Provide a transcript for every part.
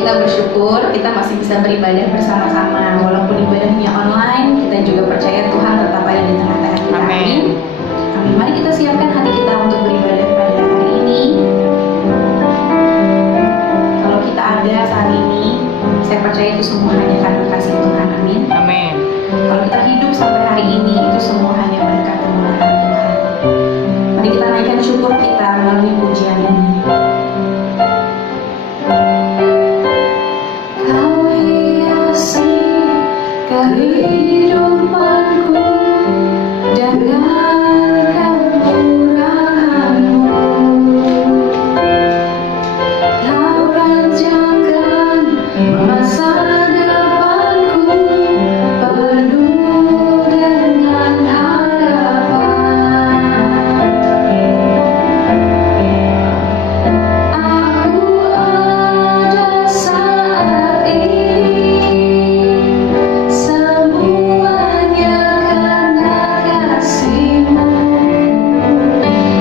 kita bersyukur kita masih bisa beribadah bersama-sama. Walaupun ibadahnya online, kita juga percaya Tuhan tetap ada di tengah-tengah kita. Amin. Amin. Mari kita siapkan hati kita untuk beribadah pada hari ini. Kalau kita ada saat ini, saya percaya itu semua hanya karena kasih Tuhan. Amin. Amin. Kalau kita hidup sampai hari ini, itu semua hanya berkat kemurahan Tuhan. Mari kita naikkan syukur kita melalui pujian ini. Kau hiasi kehidupanku dengan kemurahan-Mu. Kau rancangan masa depanku penuh dengan harapan. Aku ada saat ini, semuanya karena kasih-Mu.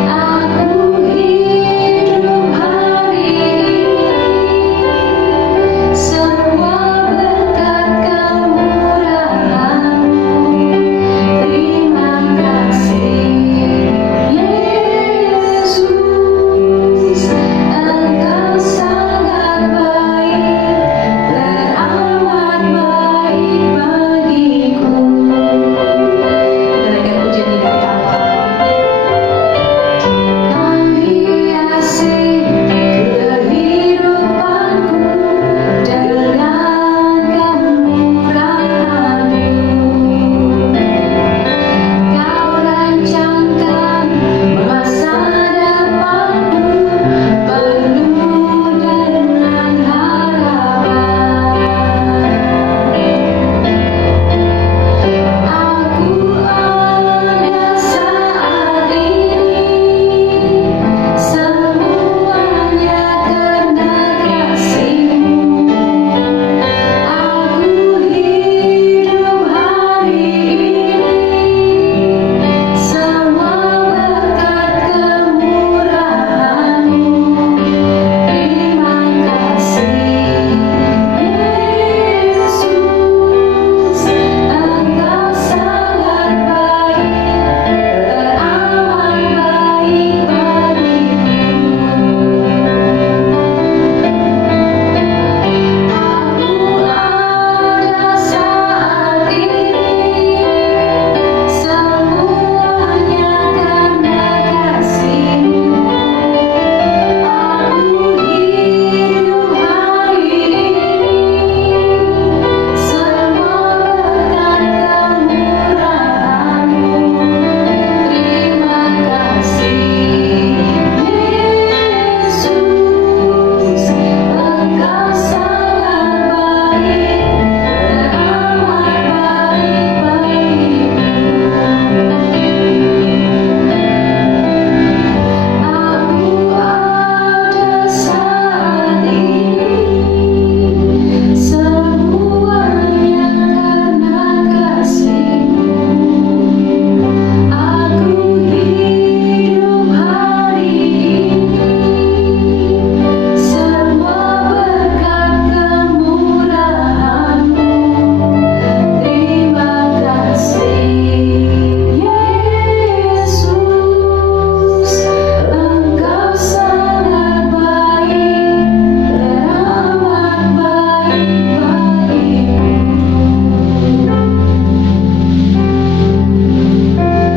Aku hidup hari ini, semua berkat kemurahan-Mu. Terima kasih Yesus, Engkau sangat baik, teramat baik bagiku. Kita naikkan pujian ini dari awal. Kau hiasi kehidupanku dengan kemurahan-Mu. Kau rancangkan masa depanku penuh dengan harapan. Aku ada saat ini, semuanya karena kasih-Mu. Aku hidup hari ini, semua berkat kemurahan-Mu. Terima kasih Yesus, Engkau sangat baik, teramat baik bagiku. Aku ada saat ini, semuanya karena kasih-Mu. Aku hidup hari ini, semua berkat kemurahan-Mu. Terima kasih Yesus, Engkau sangat baik, teramat baik bagiku. Aku ada saat ini, semuanya karena kasih-Mu. Aku hidup hari ini, semua berkat kemurahan-Mu. Terima kasih Yesus, Engkau sangat baik, teramat baik bagiku.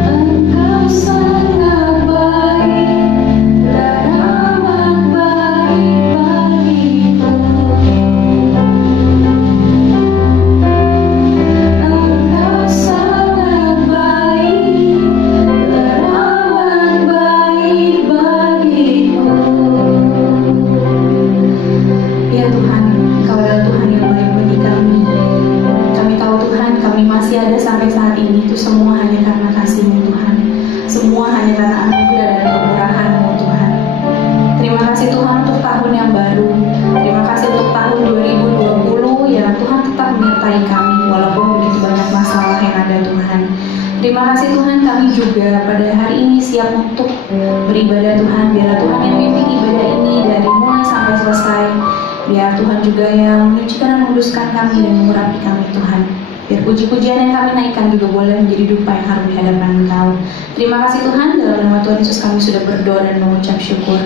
Engkau sangat baik, teramat baik bagiku. Engkau sangat baik, teramat baik bagiku. Ya Tuhan, Kau adalah Tuhan yang baik bagi kami. Kami tahu Tuhan, kami masih ada sampai saat ini itu semua hanya karena kasih-Mu Tuhan. Semua hanya karena anugerah dan kemurahan-Mu Tuhan. Terima kasih Tuhan untuk tahun yang baru. Terima kasih untuk tahun 2020 yang Tuhan tetap menyertai kami walaupun begitu banyak masalah yang ada Tuhan. Terima kasih Tuhan, kami juga pada hari ini siap untuk beribadah Tuhan. Biarlah Tuhan yang bimbing ibadah ini dari mulai sampai selesai. Biar Tuhan juga yang menyucikan dan menguduskan kami dan mengurapi kami Tuhan. Biar puji-pujian yang kami naikkan juga boleh menjadi dupa yang harum di hadapan Engkau. Terima kasih Tuhan, dalam nama Tuhan Yesus kami sudah berdoa dan mengucap syukur.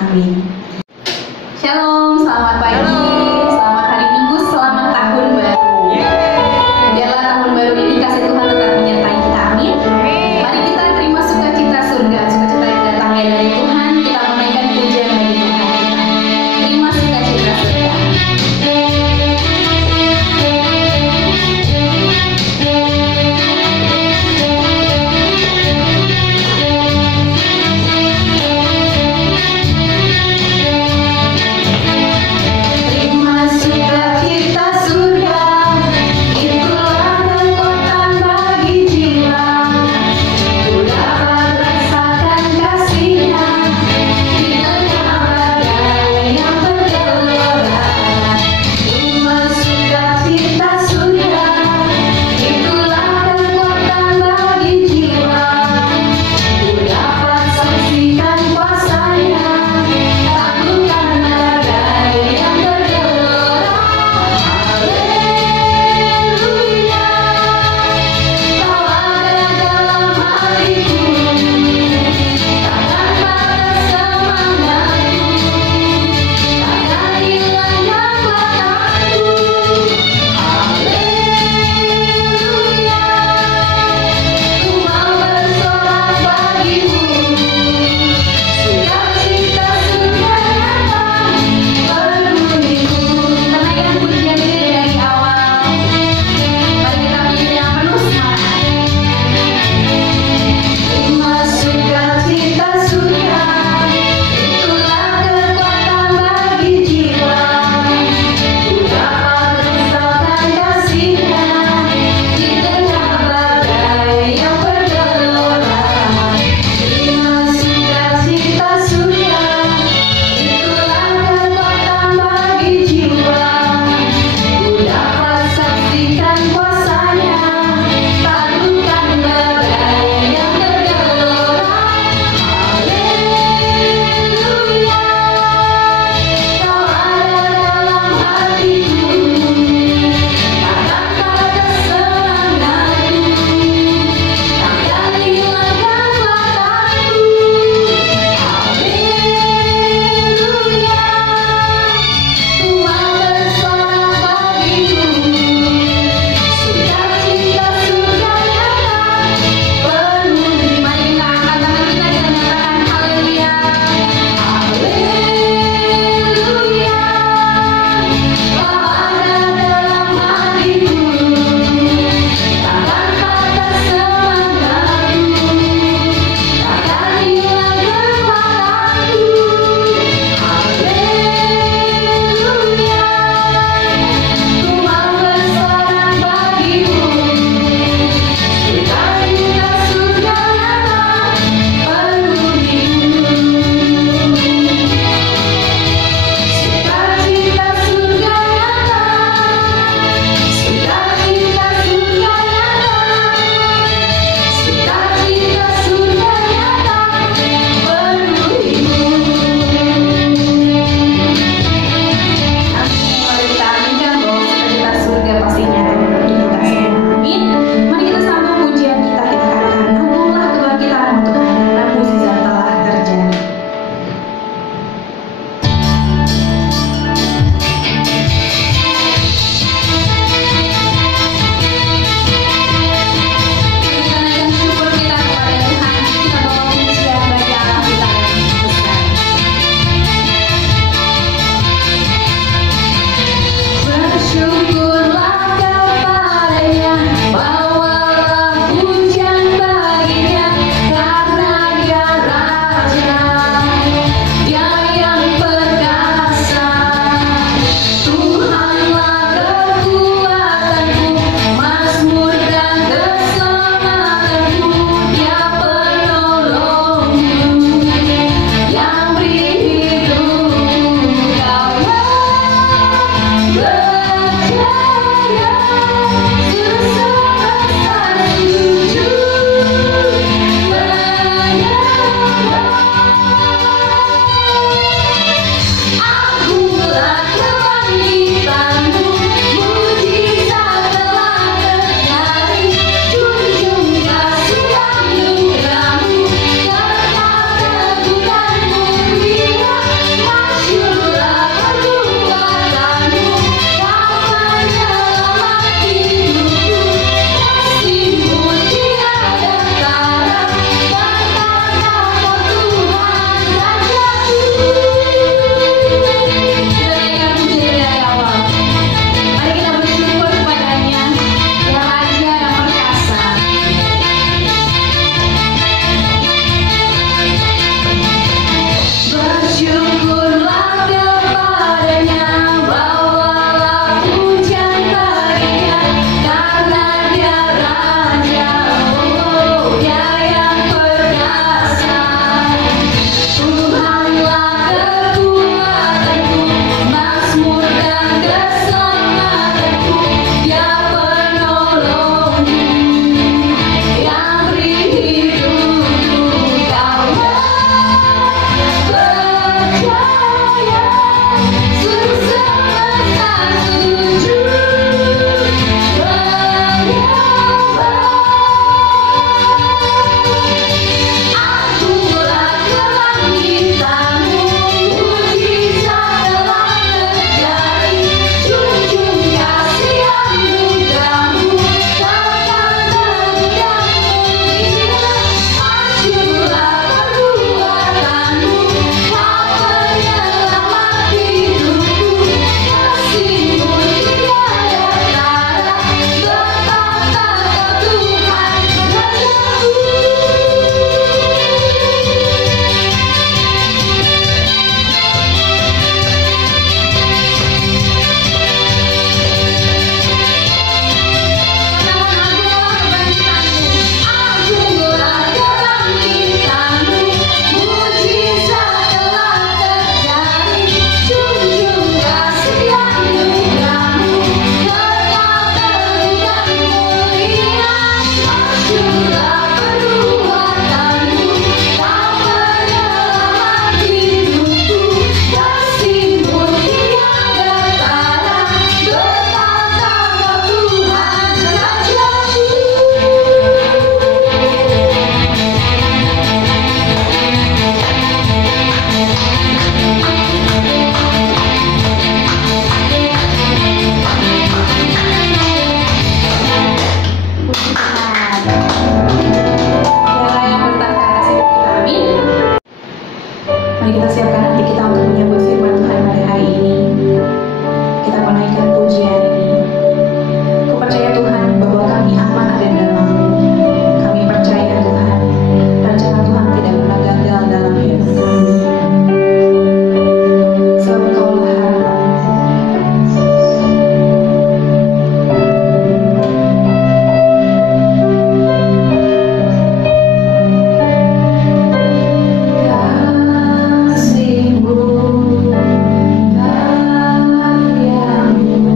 Amin. Shalom, selamat pagi, selamat hari Minggu, selamat tahun baru. Biarlah tahun baru ini kasih Tuhan tetap menyertai kita, amin. Mari kita terima sukacita surga, sukacita yang datangnya dari Tuhan. Kita menaikkan pujian bagi Tuhan kita. Terima sukacita surga. Aku kita menaikkan pujian ini. Aku percaya Tuhan bahwa kami aman ada dalam-Mu. Kami percaya Tuhan, rencana Tuhan tidak pernah gagal dalam hidup kami. Sebab Engkaulah harapan. Kasih-Mu, karya-Mu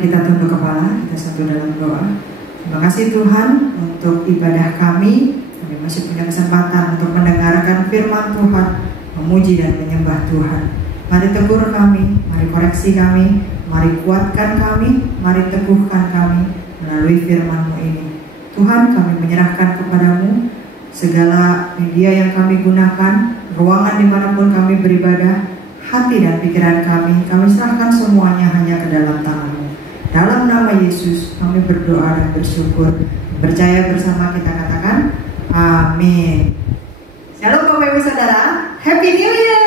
Mari kita tunduk kepala, kita satu dalam doa. Terima kasih Tuhan untuk ibadah kami. Kami masih punya kesempatan untuk mendengarkan firman Tuhan, memuji dan menyembah Tuhan. Mari tegur kami, mari koreksi kami, mari kuatkan kami, mari teguhkan kami melalui firman-Mu ini. Tuhan, kami menyerahkan kepadamu segala media yang kami gunakan, ruangan dimanapun kami beribadah, hati dan pikiran kami serahkan semuanya hanya ke dalam tangan-Mu. Dalam nama Yesus kami berdoa dan bersyukur. Percaya bersama kita katakan amin. Shalom Bapak Ibu Saudara, Happy New Year.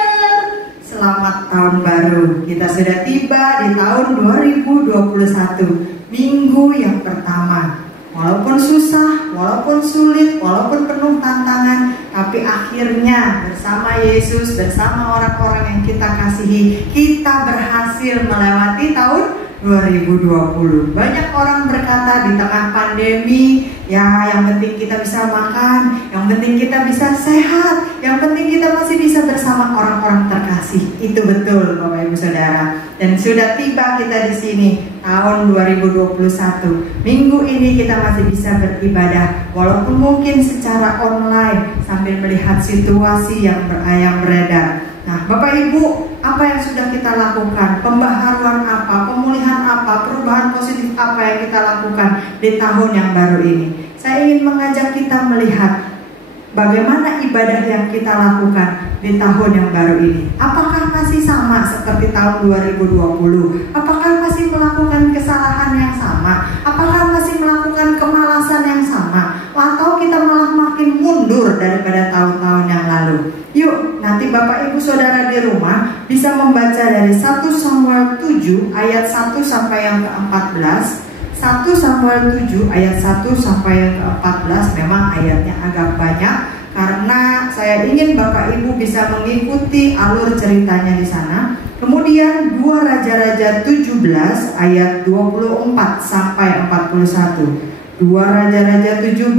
Selamat tahun baru. Kita sudah tiba di tahun 2021, minggu yang pertama. Walaupun susah, walaupun sulit, walaupun penuh tantangan, tapi akhirnya bersama Yesus, bersama orang-orang yang kita kasihi, kita berhasil melewati tahun 2020. Banyak orang berkata di tengah pandemi, ya yang penting kita bisa makan, yang penting kita bisa sehat, yang penting kita masih bisa bersama orang-orang terkasih. Itu betul Bapak Ibu Saudara. Dan sudah tiba kita di sini tahun 2021. Minggu ini kita masih bisa beribadah walaupun mungkin secara online sambil melihat situasi yang beredar. Nah, Bapak Ibu, apa yang sudah kita lakukan? Pembaharuan apa? Pemulihan apa? Perubahan positif apa yang kita lakukan di tahun yang baru ini? Saya ingin mengajak kita melihat bagaimana ibadah yang kita lakukan di tahun yang baru ini. Apakah masih sama seperti tahun 2020? Apakah masih melakukan kesalahan yang sama? Apakah masih melakukan kemalasan yang sama? Atau kita malah makin mundur daripada tahun-tahun yang lalu? Yuk, nanti Bapak Ibu Saudara di rumah bisa membaca dari 1 Samuel 7 ayat 1 sampai yang ke-14. 1 Samuel 7 ayat 1 sampai yang ke-14. Memang ayatnya agak banyak karena saya ingin Bapak Ibu bisa mengikuti alur ceritanya di sana. Kemudian 2 Raja-Raja 17 ayat 24 sampai 41. 2 Raja-Raja 17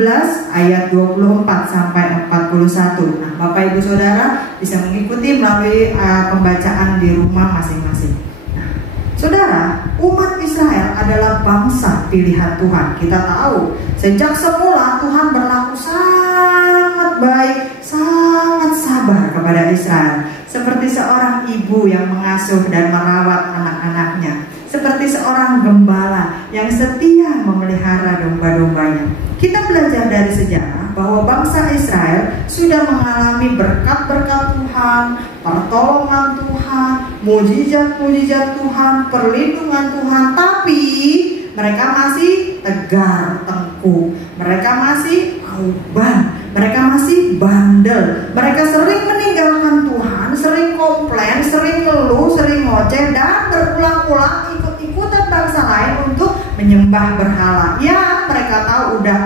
ayat 24 sampai 41. Nah, Bapak Ibu Saudara bisa mengikuti melalui pembacaan di rumah masing-masing. Nah, Saudara, umat Israel adalah bangsa pilihan Tuhan. Kita tahu sejak semula Tuhan berlaku sangat baik, sangat sabar kepada Israel. Seperti seorang ibu yang mengasuh dan merawat anak-anaknya, seperti seorang gembala yang setia memelihara domba-dombanya. Kita belajar dari sejarah bahwa bangsa Israel sudah mengalami berkat-berkat Tuhan, pertolongan Tuhan, mujizat-mujizat Tuhan, perlindungan Tuhan, tapi mereka masih tegar tengkuk, mereka masih auban, mereka masih bandel, mereka sering meninggalkan Tuhan, sering komplain, sering ngeluh, sering ngoceh, dan berulang-ulang ikut-ikutan bangsa lain untuk menyembah berhala. Ya, mereka tahu udah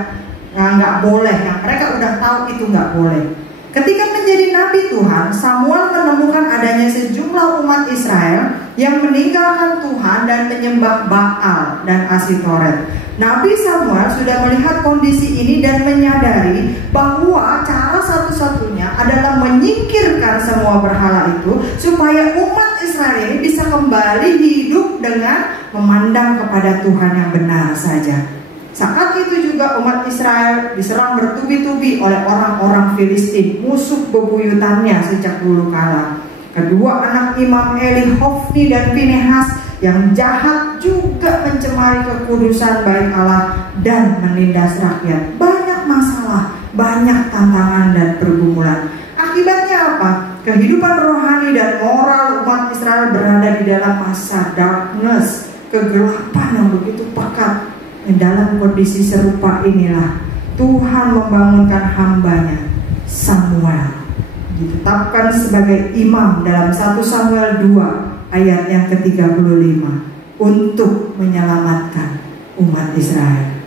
nggak boleh, yang mereka udah tahu itu nggak boleh. Ketika menjadi nabi Tuhan, Samuel menemukan adanya sejumlah umat Israel yang meninggalkan Tuhan dan menyembah Baal dan Asitoret. Nabi Samuel sudah melihat kondisi ini dan menyadari bahwa cara satu-satunya adalah menyingkirkan semua berhala itu supaya umat Israel ini bisa kembali hidup dengan memandang kepada Tuhan yang benar saja. Saat itu juga umat Israel diserang bertubi-tubi oleh orang-orang Filistin, musuh bebuyutannya sejak dulu kala. Kedua anak Imam Eli, Hofni dan Finehas yang jahat juga mencemari kekudusan bait Allah dan menindas rakyat. Banyak masalah, banyak tantangan dan pergumulan. Akibatnya apa? Kehidupan rohani dan moral umat Israel berada di dalam masa darkness, kegelapan yang begitu pekat. Dalam kondisi serupa inilah Tuhan membangunkan hambanya Samuel, ditetapkan sebagai imam dalam 1 Samuel 2 ayat yang ke-35 untuk menyelamatkan umat Israel.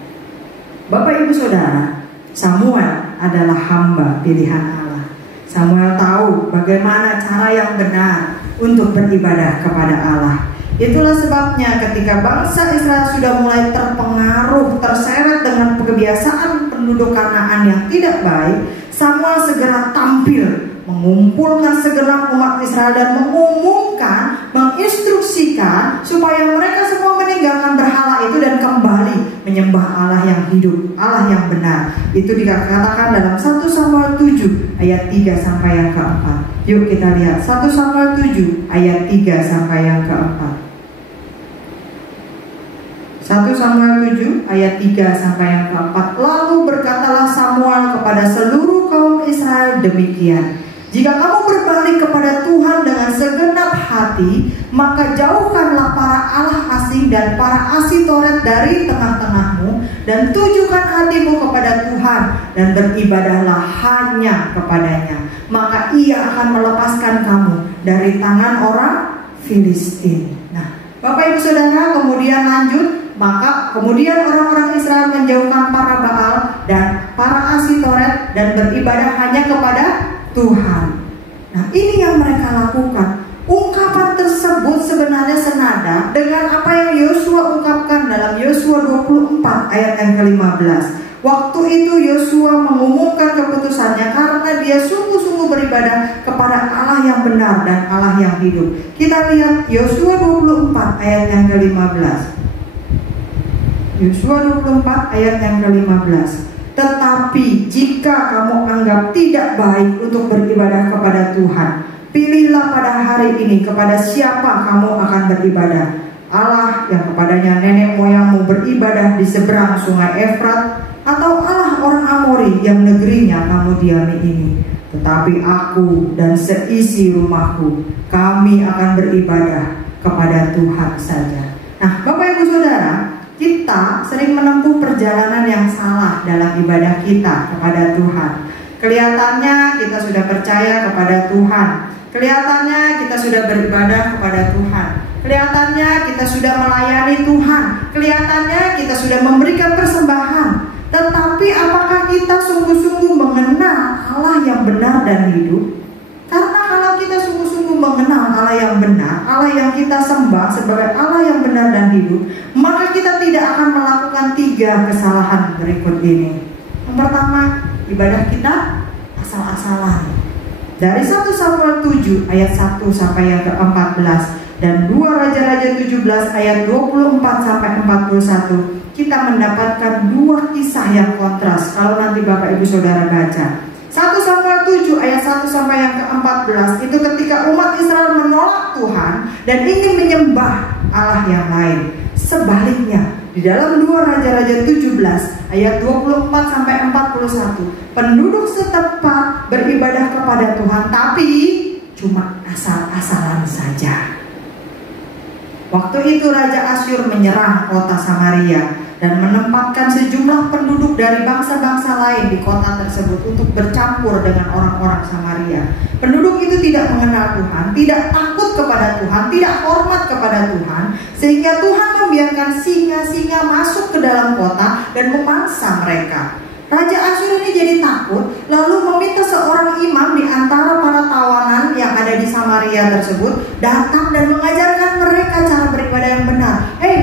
Bapak Ibu Saudara, Samuel adalah hamba pilihan Allah. Samuel tahu bagaimana cara yang benar untuk beribadah kepada Allah. Itulah sebabnya ketika bangsa Israel sudah mulai terpengaruh, terseret dengan kebiasaan penduduk Kanaan yang tidak baik, Samuel segera tampil, mengumpulkan segenap umat Israel dan mengumumkan mengumumkan, menginstruksikan supaya mereka semua meninggalkan berhala itu dan kembali menyembah Allah yang hidup, Allah yang benar. Itu dikatakan dalam 1 Samuel 7 ayat 3 sampai yang keempat. Yuk kita lihat 1 Samuel 7 ayat 3 sampai yang keempat. 1 Samuel 7 ayat 3 sampai yang keempat. Lalu berkatalah Samuel kepada seluruh kaum Israel demikian: jika kamu berbalik kepada Tuhan dengan segenap hati, maka jauhkanlah para allah asing dan para asitoret dari tengah-tengahmu, dan tujukan hatimu kepada Tuhan dan beribadahlah hanya kepadanya. Maka ia akan melepaskan kamu dari tangan orang Filistin. Nah, Bapak Ibu Saudara, kemudian lanjut. Maka kemudian orang-orang Israel menjauhkan para Baal dan para Asitoret dan beribadah hanya kepada Tuhan. Nah, ini yang mereka lakukan. Ungkapan tersebut sebenarnya senada dengan apa yang Yosua ungkapkan dalam Yosua 24 ayat yang ke-15. Waktu itu Yosua mengumumkan keputusannya karena dia sungguh-sungguh beribadah kepada Allah yang benar dan Allah yang hidup. Kita lihat Yosua 24 ayat yang ke-15. Yosua 24 ayat yang ke-15. Tetapi jika kamu anggap tidak baik untuk beribadah kepada Tuhan, pilihlah pada hari ini kepada siapa kamu akan beribadah. Allah yang kepadanya nenek moyangmu beribadah di seberang sungai Efrat, atau Allah orang Amori yang negerinya kamu diami ini. Tetapi aku dan seisi rumahku, kami akan beribadah kepada Tuhan saja. Nah, Bapak Ibu Saudara, kita sering menempuh perjalanan yang salah dalam ibadah kita kepada Tuhan. Kelihatannya kita sudah percaya kepada Tuhan. Kelihatannya kita sudah beribadah kepada Tuhan. Kelihatannya kita sudah melayani Tuhan. Kelihatannya kita sudah memberikan persembahan. Tetapi apakah kita sungguh-sungguh mengenal Allah yang benar dan hidup? Karena kalau kita sungguh-sungguh mengenal Allah yang benar, Allah yang kita sembah sebagai Allah yang benar dan hidup, maka kita tidak akan melakukan 3 kesalahan berikut ini. Yang pertama, ibadah kita asal-asalan. Dari 1 Samuel 7 ayat 1 sampai yang ke-14 dan 2 Raja-Raja 17 ayat 24 sampai 41, kita mendapatkan 2 kisah yang kontras kalau nanti Bapak Ibu Saudara baca. 1 Samuel 7 ayat 1 sampai yang ke-14 itu ketika umat Israel menolak Tuhan dan ingin menyembah Allah yang lain. Sebaliknya, di dalam 2 Raja-Raja 17 ayat 24 sampai 41, penduduk setempat beribadah kepada Tuhan tapi cuma asal-asalan saja. Waktu itu Raja Asyur menyerang kota Samaria dan menempatkan sejumlah penduduk dari bangsa-bangsa lain di kota tersebut untuk bercampur dengan orang-orang Samaria. Penduduk itu tidak mengenal Tuhan, tidak takut kepada Tuhan, tidak hormat kepada Tuhan, sehingga Tuhan membiarkan singa-singa masuk ke dalam kota dan memangsa mereka. Raja Asyur ini jadi takut, lalu meminta seorang imam di antara para tawanan yang ada di Samaria tersebut datang dan mengajarkan mereka cara beribadah yang benar.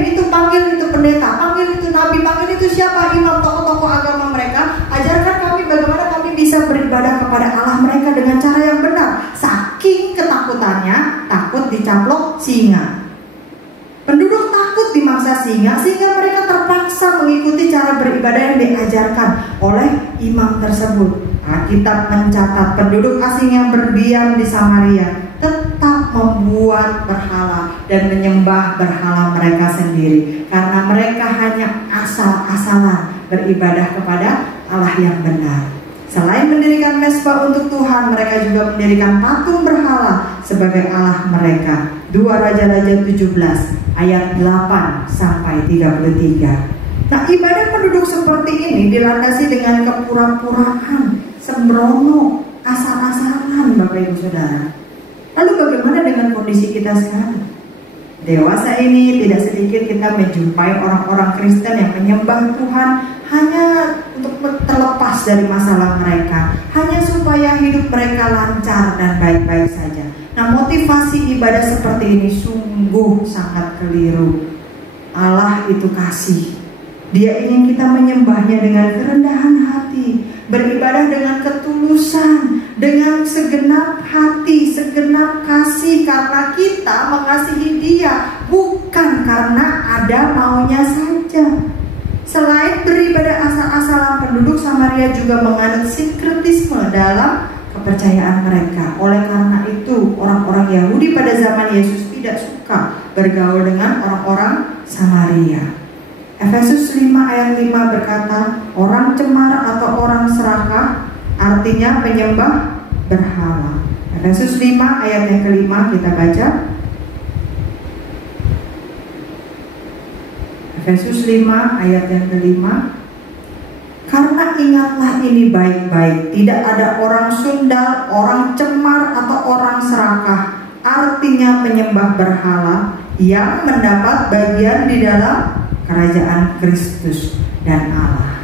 Itu panggil itu pendeta, panggil itu nabi, panggil itu siapa imam, tokoh-tokoh agama mereka, ajarkan kami bagaimana kami bisa beribadah kepada Allah mereka dengan cara yang benar. Saking ketakutannya, takut dicaplok singa. Penduduk takut dimangsa singa sehingga mereka terpaksa mengikuti cara beribadah yang diajarkan oleh imam tersebut. Alkitab mencatat penduduk asing yang berdiam di Samaria tetap membuat berhala dan menyembah berhala mereka sendiri karena mereka hanya asal-asalan beribadah kepada Allah yang benar. Selain mendirikan mezbah untuk Tuhan, mereka juga mendirikan patung berhala sebagai Allah mereka. 2 Raja-Raja 17 ayat 8 sampai 33. Nah, ibadah penduduk seperti ini dilandasi dengan kepura-puraan, sembrono, asal-asalan, Bapak Ibu Saudara. Lalu bagaimana dengan kondisi kita sekarang? Dewasa ini tidak sedikit kita menjumpai orang-orang Kristen yang menyembah Tuhan hanya untuk terlepas dari masalah mereka, hanya supaya hidup mereka lancar dan baik-baik saja. Nah, motivasi ibadah seperti ini sungguh sangat keliru. Allah itu kasih. Dia ingin kita menyembahnya dengan kerendahan hati, beribadah dengan ketulusan, dengan segenap hati, segenap kasih, karena kita mengasihi Dia, bukan karena ada maunya saja. Selain beribadah asal-asalan, penduduk Samaria juga menganut sinkretisme dalam kepercayaan mereka. Oleh karena itu, orang-orang Yahudi pada zaman Yesus tidak suka bergaul dengan orang-orang Samaria. Efesus 5 ayat 5 berkata, orang cemar atau orang serakah artinya penyembah berhala. Efesus 5 ayat yang kelima kita baca. Efesus 5 ayat yang kelima. Karena ingatlah ini baik-baik, tidak ada orang sundal, orang cemar atau orang serakah, artinya penyembah berhala, yang mendapat bagian di dalam kerajaan Kristus dan Allah.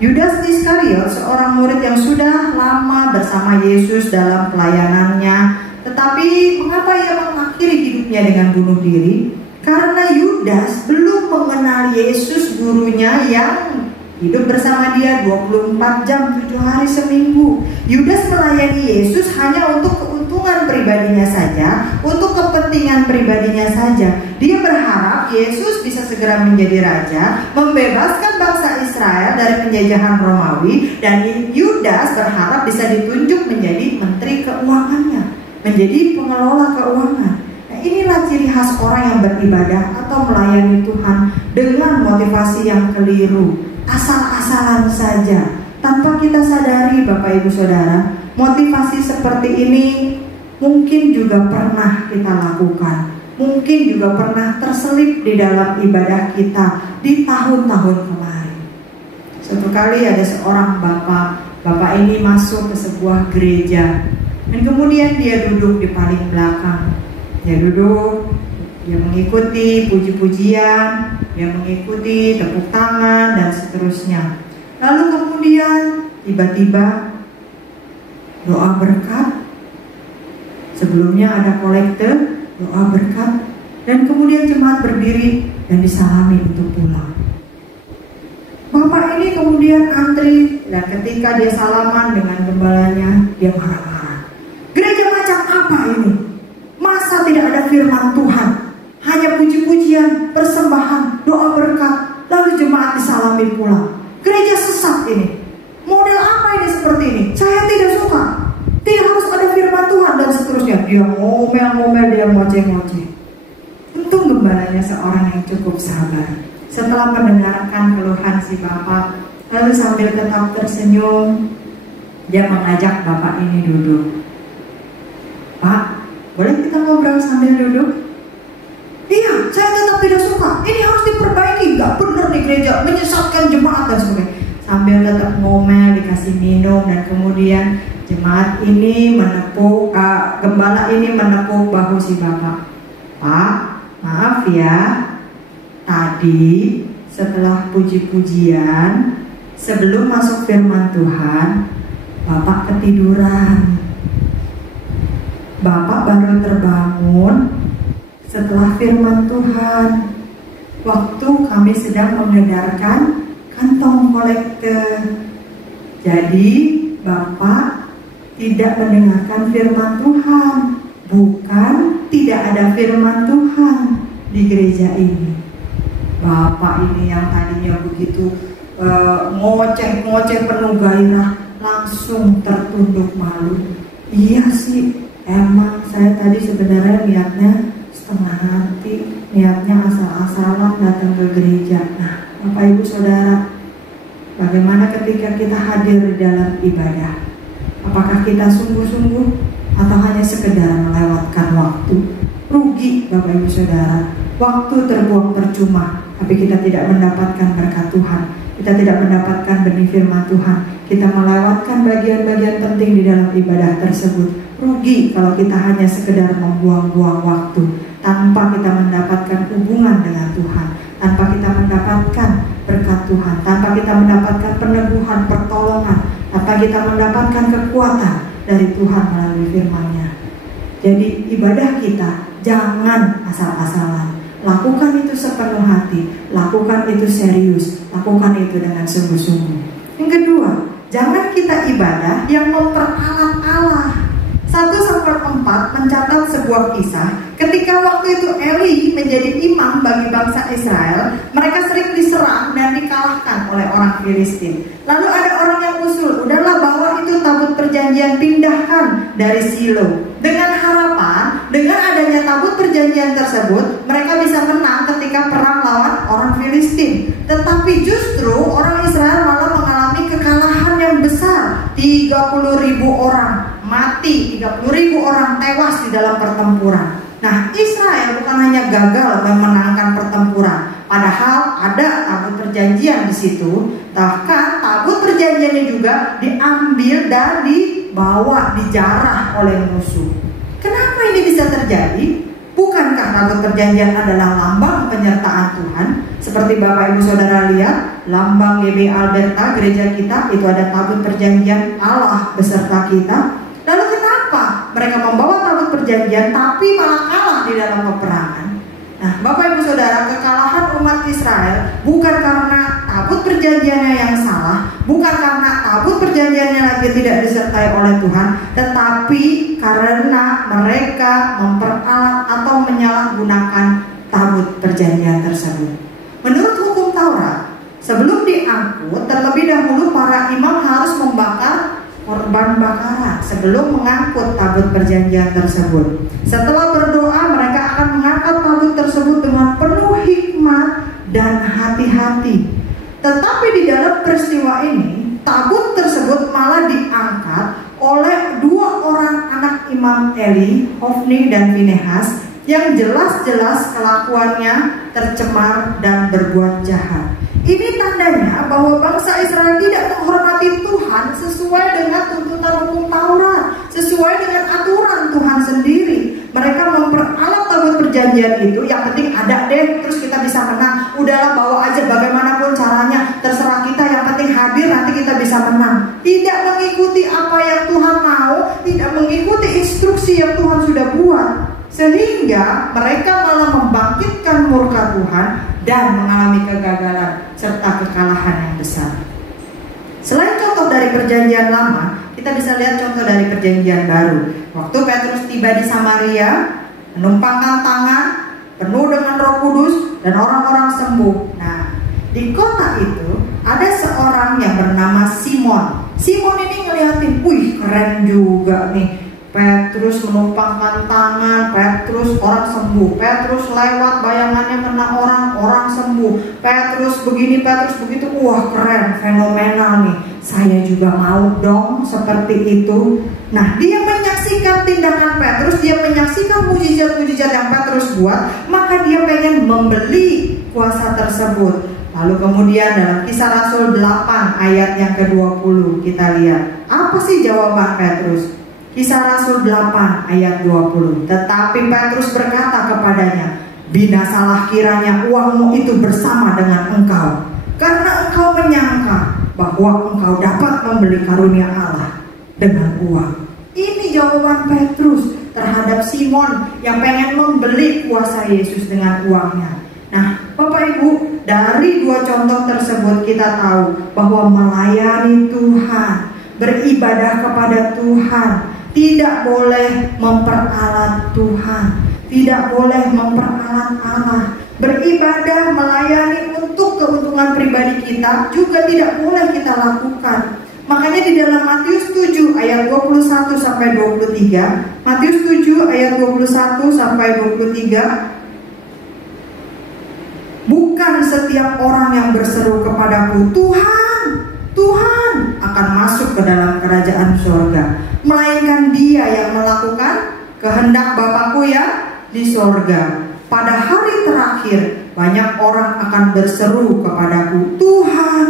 Yudas Iskariot, seorang murid yang sudah lama bersama Yesus dalam pelayanannya, tetapi mengapa ia mengakhiri hidupnya dengan bunuh diri? Karena Yudas belum mengenal Yesus gurunya yang hidup bersama dia 24 jam 7 hari seminggu. Yudas melayani Yesus hanya untuk keuntungan pribadinya saja, untuk kepentingan pribadinya saja. Dia berharap Yesus bisa segera menjadi raja, membebaskan bangsa Israel dari penjajahan Romawi, dan Yudas berharap bisa ditunjuk menjadi menteri keuangannya, menjadi pengelola keuangan. Inilah ciri khas orang yang beribadah atau melayani Tuhan dengan motivasi yang keliru, asal-asalan saja, tanpa kita sadari. Bapak Ibu Saudara, motivasi seperti ini mungkin juga pernah kita lakukan, mungkin juga pernah terselip di dalam ibadah kita di tahun-tahun kemarin. Suatu kali ada seorang bapak ini masuk ke sebuah gereja, dan kemudian dia duduk di paling belakang. Dia duduk, dia mengikuti puji-pujian, dia mengikuti tepuk tangan dan seterusnya. Lalu kemudian tiba-tiba doa berkat. Sebelumnya ada kolekte, doa berkat, dan kemudian jemaat berdiri dan disalami untuk pulang. Bapak ini kemudian antri, dan ketika dia salaman dengan gembalanya, dia marah-marah. Gereja macam apa ini? Masa tidak ada firman Tuhan? Hanya puji-pujian, persembahan, doa berkat, lalu jemaat disalami pulang. Gereja sesat ini. Model apa ini seperti ini? Saya tidak suka. Tidak harus ada firman Tuhan dan seterusnya. Dia ngomel-ngomel, dia ngoceh-ngoceh. Untung gembalanya seorang yang cukup sabar. Setelah mendengarkan keluhan si bapak, lalu sambil tetap tersenyum, dia mengajak bapak ini duduk. Pak, boleh kita ngobrol sambil duduk? Iya, saya tetap tidak suka. Ini harus diperbaiki. Gak benar nih gereja, menyesatkan jemaat dan sebagainya. Sambil tetap ngomel, dikasih minum, dan kemudian jemaat ini menepuk, gembala ini menepuk bahu si bapak. Pak, maaf ya, tadi setelah puji-pujian, sebelum masuk firman Tuhan, bapak ketiduran. Bapak baru terbangun setelah firman Tuhan, waktu kami sedang mengedarkan kantong kolekte. Jadi Bapak tidak mendengarkan firman Tuhan. Bukan tidak ada firman Tuhan di gereja ini. Bapak ini yang tadinya begitu ngoceh-ngoceh penuh gairah, langsung tertunduk malu. Iya sih, emang saya tadi sebenarnya niatnya setengah hati, niatnya asal-asalan datang ke gereja. Nah, Bapak Ibu Saudara, bagaimana ketika kita hadir di dalam ibadah? Apakah kita sungguh-sungguh atau hanya sekedar melewatkan waktu? Rugi Bapak Ibu Saudara, waktu terbuang percuma, tapi kita tidak mendapatkan berkat Tuhan, kita tidak mendapatkan benih firman Tuhan, kita melewatkan bagian-bagian penting di dalam ibadah tersebut. Rugi kalau kita hanya sekedar membuang-buang waktu tanpa kita mendapatkan hubungan dengan Tuhan, tanpa kita mendapatkan berkat Tuhan, tanpa kita mendapatkan peneguhan, pertolongan, tanpa kita mendapatkan kekuatan dari Tuhan melalui firman-Nya. Jadi ibadah kita jangan asal-asalan. Lakukan itu sepenuh hati, lakukan itu serius, lakukan itu dengan sungguh-sungguh. Yang kedua, jangan kita ibadah yang memperalat Allah. 1-4 mencatat sebuah kisah ketika waktu itu Eli menjadi imam bagi bangsa Israel. Mereka sering diserang dan dikalahkan oleh orang Filistin. Lalu ada orang yang usul, udahlah bawa itu tabut perjanjian, pindahkan dari Silo, dengan harapan dengan adanya tabut perjanjian tersebut mereka bisa menang ketika perang lawan orang Filistin. Tetapi justru orang Israel malah mengalami kekalahan yang besar. 30.000 orang mati, 30.000 orang tewas di dalam pertempuran. Nah, Israel bukan hanya gagal memenangkan pertempuran, padahal ada tabut perjanjian di situ. Bahkan tabut perjanjiannya juga diambil dan dibawa, dijarah oleh musuh. Kenapa ini bisa terjadi? Bukankah tabut perjanjian adalah lambang penyertaan Tuhan? Seperti Bapak Ibu Saudara lihat, lambang GBI Alberta, gereja kita, itu ada tabut perjanjian Allah beserta kita. Lalu kenapa mereka membawa tabut perjanjian tapi malah kalah di dalam peperangan? Nah, Bapak Ibu Saudara, kekalahan umat Israel bukan karena tabut perjanjiannya yang salah, bukan karena tabut perjanjiannya lagi tidak disertai oleh Tuhan, tetapi karena mereka memperalat atau menyalahgunakan tabut perjanjian tersebut. Menurut hukum Taurat, sebelum diangkut, terlebih dahulu para imam harus membakar korban bakaran sebelum mengangkut tabut perjanjian tersebut. Setelah berdoa, mereka akan mengangkat tabut tersebut dengan penuh hikmat dan hati-hati. Tetapi di dalam peristiwa ini, tabut tersebut malah diangkat oleh 2 orang anak Imam Eli, Hofni dan Finehas, yang jelas-jelas kelakuannya tercemar dan berbuat jahat. Ini tandanya bahwa bangsa Israel tidak menghormati Tuhan sesuai dengan tuntutan hukum Taurat, sesuai dengan aturan Tuhan sendiri. Mereka memperalat tabut perjanjian itu, yang penting ada deh, terus kita bisa menang. Udahlah bawa aja bagaimanapun caranya, terserah kita, yang penting hadir, nanti kita bisa menang. Tidak mengikuti apa yang Tuhan mau, tidak mengikuti instruksi yang Tuhan sudah buat. Sehingga mereka malah membangkitkan murka Tuhan dan mengalami kegagalan serta kekalahan yang besar. Selain contoh dari perjanjian lama, kita bisa lihat contoh dari perjanjian baru. Waktu Petrus tiba di Samaria, menumpangkan tangan, penuh dengan Roh Kudus, dan orang-orang sembuh. Nah, di kota itu ada seorang yang bernama Simon. Simon ini ngeliatin, wih keren juga nih, Petrus menumpangkan tangan, Petrus orang sembuh, Petrus lewat bayangannya kena orang sembuh, Petrus begini, Petrus begitu, wah keren, fenomenal nih, saya juga mau dong seperti itu. Nah, dia menyaksikan tindakan Petrus, dia menyaksikan mujizat-mujizat yang Petrus buat, maka dia pengen membeli kuasa tersebut. Lalu kemudian dalam Kisah Rasul 8 ayat yang ke-20 kita lihat, apa sih jawaban Petrus? Kisah Rasul 8 ayat 20. Tetapi Petrus berkata kepadanya, binasalah kiranya uangmu itu bersama dengan engkau, karena engkau menyangka bahwa engkau dapat membeli karunia Allah dengan uang. Ini jawaban Petrus terhadap Simon yang pengen membeli kuasa Yesus dengan uangnya. Nah, Bapak Ibu, dari 2 contoh tersebut kita tahu bahwa melayani Tuhan, beribadah kepada Tuhan, tidak boleh memperalat Tuhan, tidak boleh memperalat Allah. Beribadah, melayani untuk keuntungan pribadi kita juga tidak boleh kita lakukan. Makanya di dalam Matius 7 ayat 21 sampai 23, Matius 7 ayat 21 sampai 23, bukan setiap orang yang berseru kepadaku, Tuhan, Tuhan, akan masuk ke dalam kerajaan surga, melainkan dia yang melakukan kehendak Bapakku yang di surga. Pada hari terakhir, banyak orang akan berseru kepadaku, Tuhan,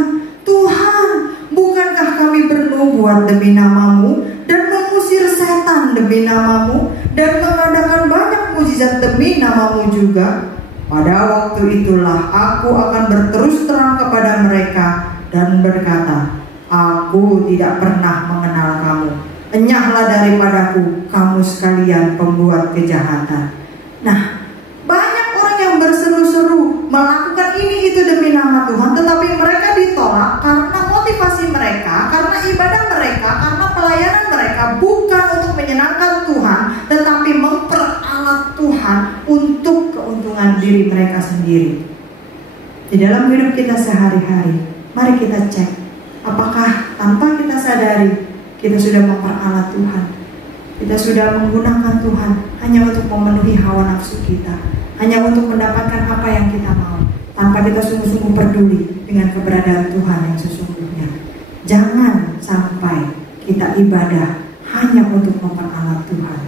Tuhan, bukankah kami bernubuat demi namamu dan mengusir setan demi namamu dan mengadakan banyak mujizat demi namamu juga? Pada waktu itulah aku akan berterus terang kepada mereka dan berkata, aku tidak pernah mengenal kamu. Enyahlah daripadaku, kamu sekalian pembuat kejahatan. Nah, banyak orang yang berseru-seru melakukan ini itu demi nama Tuhan, tetapi mereka ditolak karena motivasi mereka, karena ibadah mereka, karena pelayanan mereka bukan untuk menyenangkan Tuhan, tetapi memperalat Tuhan untuk keuntungan diri mereka sendiri. Di dalam hidup kita sehari-hari, mari kita cek, apakah tanpa kita sadari kita sudah memperalat Tuhan, kita sudah menggunakan Tuhan hanya untuk memenuhi hawa nafsu kita, hanya untuk mendapatkan apa yang kita mau, tanpa kita sungguh-sungguh peduli dengan keberadaan Tuhan yang sesungguhnya. Jangan sampai kita ibadah hanya untuk memperalat Tuhan,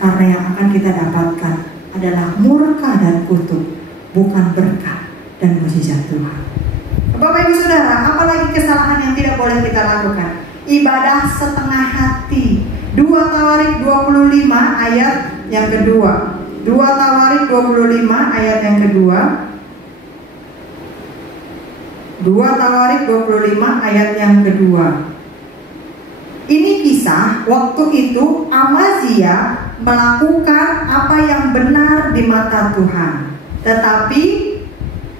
karena yang akan kita dapatkan adalah murka dan kutuk, bukan berkat dan mukjizat Tuhan. Bapak Ibu Saudara, apalagi kesalahan yang tidak boleh kita lakukan? Ibadah setengah hati. 2 Tawarik 25 ayat yang kedua. 2 Tawarik 25 ayat yang kedua. 2 Tawarik 25 ayat yang kedua. Ini kisah waktu itu Amazia melakukan apa yang benar di mata Tuhan, tetapi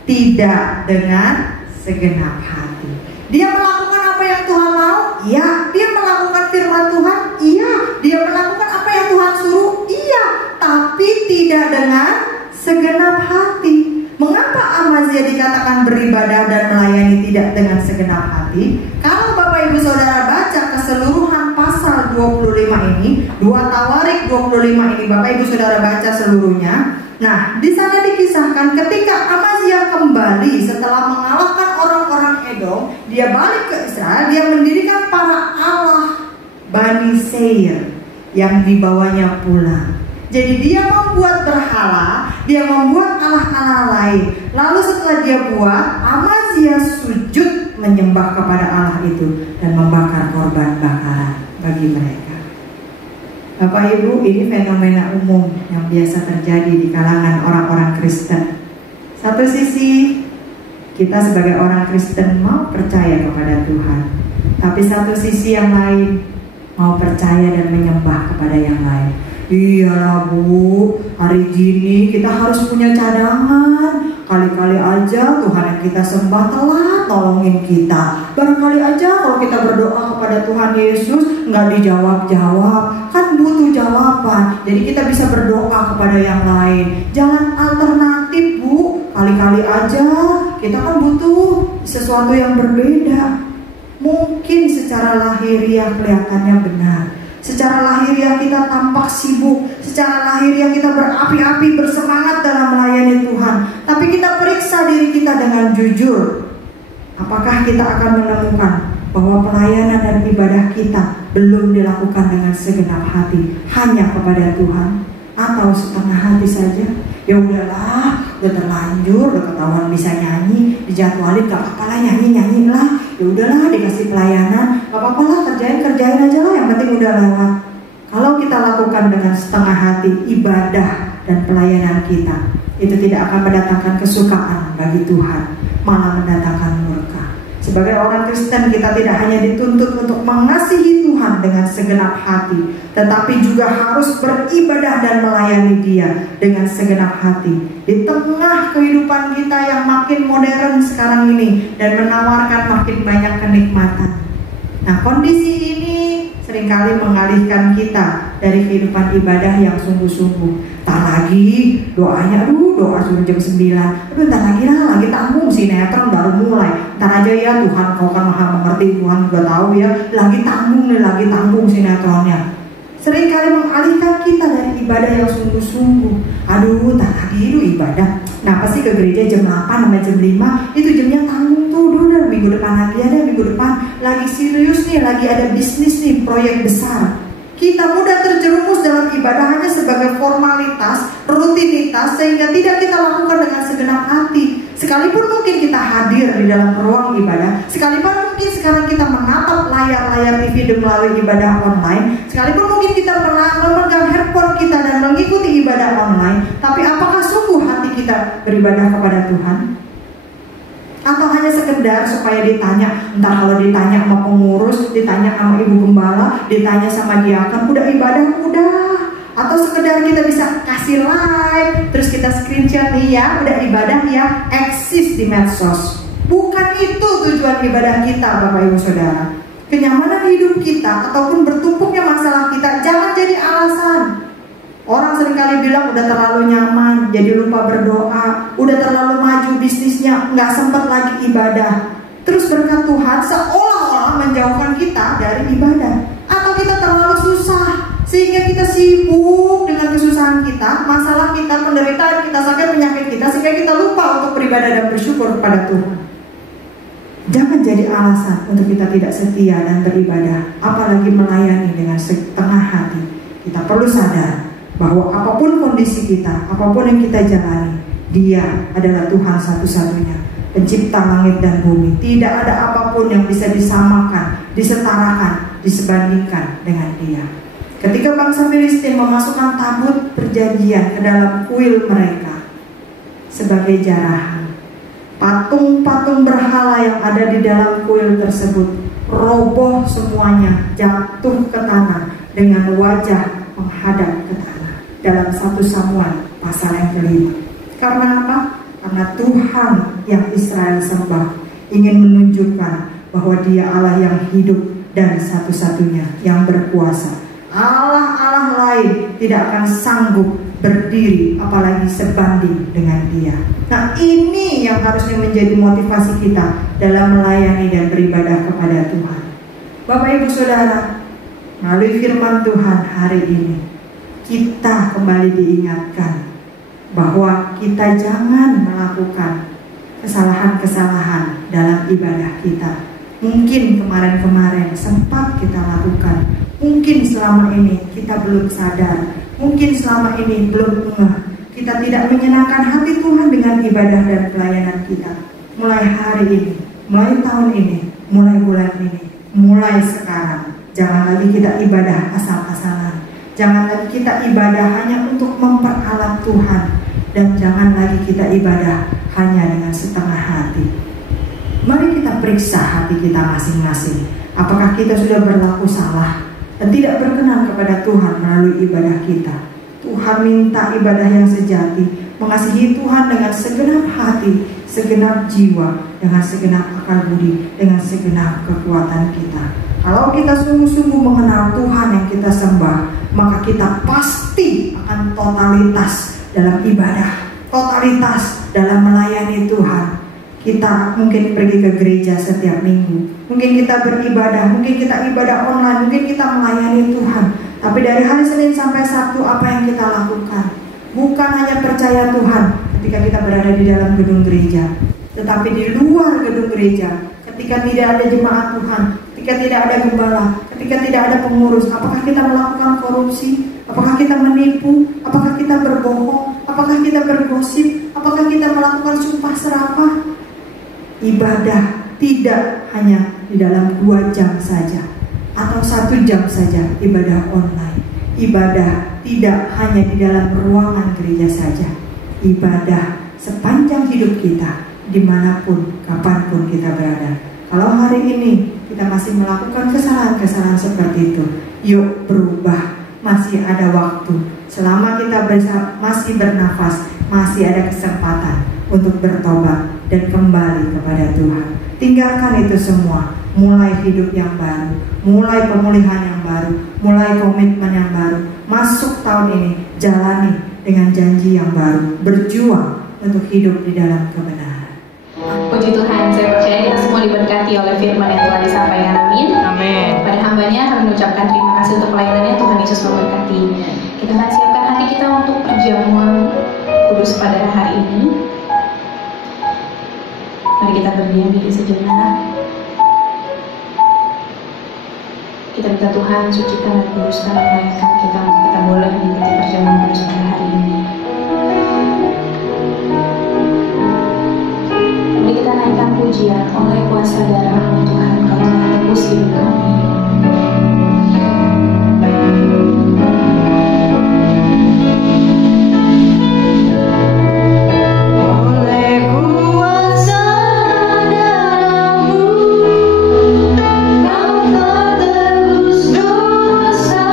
tidak dengan segenap hati. Dia melakukan apa yang Tuhan mau? Iya. Dia melakukan firman Tuhan? Iya. Dia melakukan apa yang Tuhan suruh? Iya. Tapi tidak dengan segenap hati. Mengapa Amazia dikatakan beribadah dan melayani tidak dengan segenap hati? Kalau Bapak Ibu Saudara baca keseluruhan pasal 25 ini, 2 Tawarik 25 ini, Bapak Ibu Saudara baca seluruhnya. Nah, di sana dikisahkan ketika Amazia kembali setelah mengalahkan orang-orang Edom, dia balik ke Israel, dia mendirikan para Allah Bani Seir yang dibawanya pulang. Jadi dia membuat berhala, dia membuat Allah-Allah lain. Lalu setelah dia buat, Amazia sujud menyembah kepada Allah itu dan membakar korban bakaran bagi mereka. Bapak Ibu, ini fenomena umum yang biasa terjadi di kalangan orang-orang Kristen. Satu sisi, kita sebagai orang Kristen mau percaya kepada Tuhan, tapi satu sisi yang lain mau percaya dan menyembah kepada yang lain. Iyalah Bu, hari gini kita harus punya cadangan. Kali-kali aja Tuhan yang kita sembah telah nolongin kita. Barangkali aja kalau kita berdoa kepada Tuhan Yesus nggak dijawab-jawab, kan butuh jawaban. Jadi kita bisa berdoa kepada yang lain. Jangan alternatif Bu, kali-kali aja kita kan butuh sesuatu yang berbeda. Mungkin secara lahiriah kelihatannya benar, secara lahiriah kita tampak sibuk, secara lahiriah kita berapi-api, bersemangat dalam melayani Tuhan. Tapi kita periksa diri kita dengan jujur. Apakah kita akan menemukan bahwa pelayanan dan ibadah kita belum dilakukan dengan segenap hati hanya kepada Tuhan, atau setengah hati saja? Ya udahlah, udah terlanjur, udah ketahuan bisa nyanyi, dijadwalin gak apa-apa lah, nyanyi lah. Ya udahlah, dikasih pelayanan, gak apa-apa lah, kerjain aja lah, yang penting udah lewat. Kalau kita lakukan dengan setengah hati ibadah dan pelayanan kita, itu tidak akan mendatangkan kesukaan bagi Tuhan, malah mendatangkan murka. Sebagai orang Kristen, kita tidak hanya dituntut untuk mengasihi Tuhan dengan segenap hati, tetapi juga harus beribadah dan melayani Dia dengan segenap hati. Di tengah kehidupan kita yang makin modern sekarang ini dan menawarkan makin banyak kenikmatan. Nah, kondisi ini seringkali mengalihkan kita dari kehidupan ibadah yang sungguh-sungguh. Tak lagi doanya, doa suruh jam 9. Bentar lagi lah, lagi tanggung sinetron baru mulai. Ntar aja ya, Tuhan kau kan maha mengerti, Tuhan juga tahu ya. Lagi tanggung sinetronnya. Seringkali mengalihkan kita dari ibadah yang sungguh-sungguh. Aduh, tak lagi itu ibadah. Kenapa sih ke gereja jam 8 sampai jam 5? Itu jamnya tanggung tuh, udah minggu depan lagi ada, minggu depan lagi serius nih, lagi ada bisnis nih, proyek besar. Kita mudah terjerumus dalam ibadah hanya sebagai formalitas, rutinitas, sehingga tidak kita lakukan dengan segenap hati. Sekalipun mungkin kita hadir di dalam ruang ibadah, sekalipun mungkin sekarang kita menatap layar-layar TV melalui ibadah online, sekalipun mungkin kita memegang handphone kita dan mengikuti ibadah online, tapi apakah sungguh hati kita beribadah kepada Tuhan? Atau hanya sekedar supaya ditanya, entah kalau ditanya sama pengurus, ditanya sama ibu gembala, ditanya sama diaken, udah ibadah, udah. Atau sekedar kita bisa kasih like, terus kita screenshot nih ya, udah ibadah ya, eksis di medsos. Bukan itu tujuan ibadah kita, Bapak Ibu Saudara. Kenyamanan hidup kita ataupun bertumpuknya masalah kita jangan jadi alasan. Orang seringkali bilang udah terlalu nyaman, jadi lupa berdoa, udah terlalu maju bisnisnya, nggak sempat lagi ibadah. Terus berkat Tuhan seolah-olah menjauhkan kita dari ibadah. Atau kita terlalu susah, sehingga kita sibuk dengan kesusahan kita, masalah kita, penderitaan kita, sakit penyakit kita, sehingga kita lupa untuk beribadah dan bersyukur kepada Tuhan. Jangan jadi alasan untuk kita tidak setia dan beribadah, apalagi melayani dengan setengah hati. Kita perlu sadar bahwa apapun kondisi kita, apapun yang kita jalani, Dia adalah Tuhan satu-satunya, pencipta langit dan bumi. Tidak ada apapun yang bisa disamakan, disetarakan, disebandingkan dengan Dia. Ketika bangsa Filistin memasukkan tabut perjanjian ke dalam kuil mereka sebagai jarahan, patung-patung berhala yang ada di dalam kuil tersebut roboh semuanya, jatuh ke tanah dengan wajah menghadap ke tanah. Dalam 1 Samuel pasal yang kelima. Karena apa? Karena Tuhan yang Israel sembah ingin menunjukkan bahwa Dia Allah yang hidup dan satu-satunya yang berkuasa. Allah-Allah lain tidak akan sanggup berdiri, apalagi sebanding dengan Dia. Nah, ini yang harusnya menjadi motivasi kita dalam melayani dan beribadah kepada Tuhan. Bapak Ibu Saudara, melalui firman Tuhan hari ini, kita kembali diingatkan bahwa kita jangan melakukan kesalahan-kesalahan dalam ibadah kita. Mungkin kemarin-kemarin sempat kita lakukan, mungkin selama ini kita belum sadar, mungkin selama ini belum ngeh. Kita tidak menyenangkan hati Tuhan dengan ibadah dan pelayanan kita. Mulai hari ini, mulai tahun ini, mulai bulan ini, mulai sekarang, jangan lagi kita ibadah asal-asalan. Jangan lagi kita ibadah hanya untuk memperalat Tuhan. Dan jangan lagi kita ibadah hanya dengan setengah hati. Mari kita periksa hati kita masing-masing. Apakah kita sudah berlaku salah dan tidak berkenan kepada Tuhan melalui ibadah kita. Tuhan minta ibadah yang sejati, mengasihi Tuhan dengan segenap hati, segenap jiwa, dengan segenap akal budi, dengan segenap kekuatan kita. Kalau kita sungguh-sungguh mengenal Tuhan yang kita sembah, maka kita pasti akan totalitas dalam ibadah, totalitas dalam melayani Tuhan. Kita mungkin pergi ke gereja setiap minggu, mungkin kita beribadah, mungkin kita ibadah online, mungkin kita melayani Tuhan. Tapi dari hari Senin sampai Sabtu, apa yang kita lakukan? Bukan hanya percaya Tuhan ketika kita berada di dalam gedung gereja, tetapi di luar gedung gereja, ketika tidak ada jemaat Tuhan, ketika tidak ada gembala, ketika tidak ada pengurus, apakah kita melakukan korupsi? Apakah kita menipu? Apakah kita berbohong? Apakah kita bergosip? Apakah kita melakukan sumpah serapah? Ibadah tidak hanya di dalam 2 jam saja atau 1 jam saja ibadah online. Ibadah tidak hanya di dalam ruangan gereja saja. Ibadah sepanjang hidup kita, dimanapun, kapanpun kita berada. Kalau hari ini kita masih melakukan kesalahan-kesalahan seperti itu, yuk berubah. Masih ada waktu. Selama kita masih bernafas, masih ada kesempatan untuk bertobat dan kembali kepada Tuhan. Tinggalkan itu semua. Mulai hidup yang baru, mulai pemulihan yang baru, mulai komitmen yang baru. Masuk tahun ini, jalani dengan janji yang baru. Berjuang untuk hidup di dalam kebenaran. Puji Tuhan, saya percaya kita semua diberkati oleh firman yang telah disampaikan. Amin. Amin. Pada hambanya kami mengucapkan terima kasih untuk pelayanannya. Tuhan Yesus memberkati. Kita akan siapkan hati kita untuk perjamuan kudus pada hari ini. Mari kita berdiam diri sejenak. Kita minta Tuhan sucikan dan kuduskan melayakkan kita untuk kita boleh mengikuti perjamuan kudus pada hari ini. Mari kita naikkan pujian oleh kuasa darah-Mu Tuhan, Kau telah tebus hidup kami. Kau telah tebus dosaku.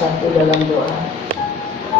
bersatu dalam doa.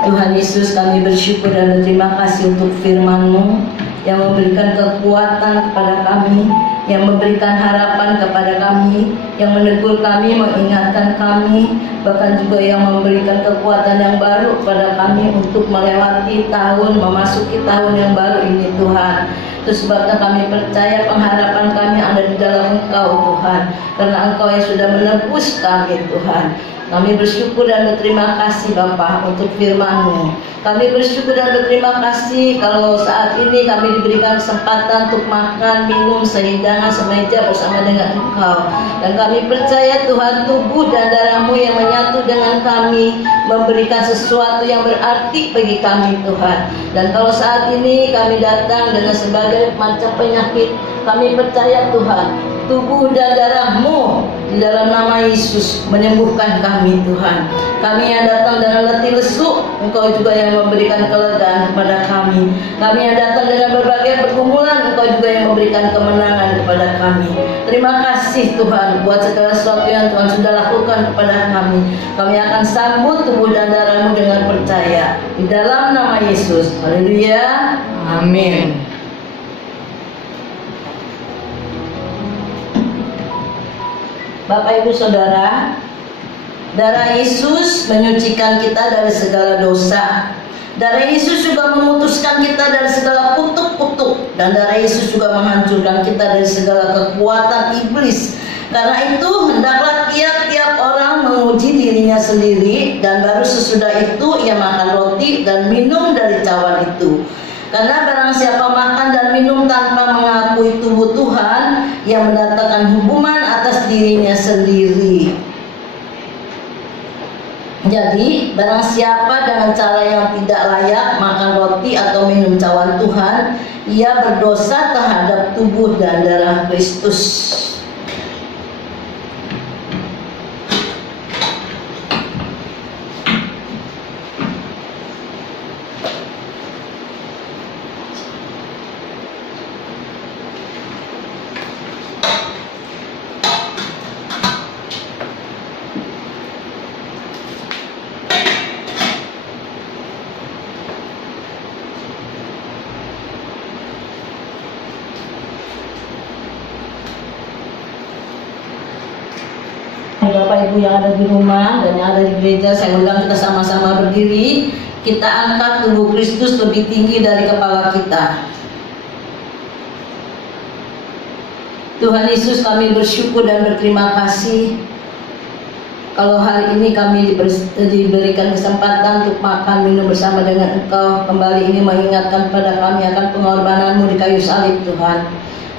Tuhan Yesus, kami bersyukur dan berterima kasih untuk firman-Mu yang memberikan kekuatan kepada kami, yang memberikan harapan kepada kami, yang menegur kami, mengingatkan kami, bahkan juga yang memberikan kekuatan yang baru kepada kami untuk melewati tahun, memasuki tahun yang baru ini Tuhan. Itu sebabnya kami percaya pengharapan kami ada di dalam Engkau Tuhan, karena Engkau yang sudah menebus kami Tuhan. Kami bersyukur dan berterima kasih Bapa untuk firman-Mu. Kami bersyukur dan berterima kasih kalau saat ini kami diberikan kesempatan untuk makan, minum, sehidangan, semeja bersama dengan Engkau. Dan kami percaya Tuhan, tubuh dan darah-Mu yang menyatu dengan kami memberikan sesuatu yang berarti bagi kami Tuhan. Dan kalau saat ini kami datang dengan sebagai macam penyakit, kami percaya Tuhan, tubuh dan darah-Mu di dalam nama Yesus menyembuhkan kami Tuhan. Kami yang datang dengan letih lesu, Engkau juga yang memberikan kelegaan kepada kami. Kami yang datang dengan berbagai pergumulan, Engkau juga yang memberikan kemenangan kepada kami. Terima kasih Tuhan buat segala sesuatu yang Tuhan sudah lakukan kepada kami. Kami akan sambut tubuh dan darah-Mu dengan percaya di dalam nama Yesus. Haleluya. Amin. Bapak Ibu Saudara, darah Yesus menyucikan kita dari segala dosa. Darah Yesus juga memutuskan kita dari segala kutuk-kutuk, dan darah Yesus juga menghancurkan kita dari segala kekuatan iblis. Karena itu hendaklah tiap-tiap orang menguji dirinya sendiri, dan baru sesudah itu ia makan roti dan minum dari cawan itu. Karena barang siapa makan dan minum tanpa mengakui tubuh Tuhan, ia mendatangkan hukuman atas dirinya sendiri. Jadi barang siapa dengan cara yang tidak layak makan roti atau minum cawan Tuhan, ia berdosa terhadap tubuh dan darah Kristus. Bapak Ibu yang ada di rumah dan yang ada di gereja, saya undang kita sama-sama berdiri. Kita angkat tubuh Kristus lebih tinggi dari kepala kita. Tuhan Yesus, kami bersyukur dan berterima kasih kalau hari ini kami diberikan kesempatan untuk makan minum bersama dengan Engkau. Kembali ini mengingatkan pada kami akan pengorbanan-Mu di kayu salib Tuhan.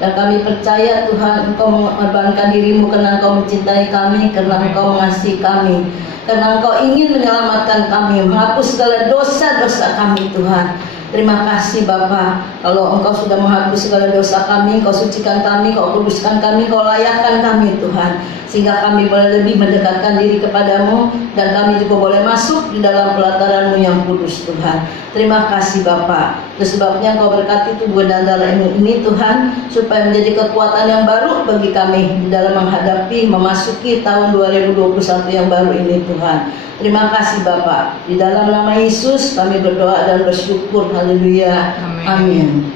Dan kami percaya Tuhan, Engkau mengorbankan diri-Mu karena Engkau mencintai kami, karena Engkau mengasihi kami, karena Engkau ingin menyelamatkan kami, menghapus segala dosa-dosa kami Tuhan. Terima kasih Bapa, kalau Engkau sudah menghapus segala dosa kami, Engkau sucikan kami, Engkau kuduskan kami, Engkau layakkan kami Tuhan, sehingga kami boleh lebih mendekatkan diri kepadamu, dan kami juga boleh masuk di dalam pelataran-Mu yang kudus Tuhan. Terima kasih Bapa. Itu sebabnya Engkau berkati tubuh dan darah ini Tuhan, supaya menjadi kekuatan yang baru bagi kami di dalam menghadapi memasuki tahun 2021 yang baru ini Tuhan. Terima kasih Bapa. Di dalam nama Yesus kami berdoa dan bersyukur. Haleluya. Amin.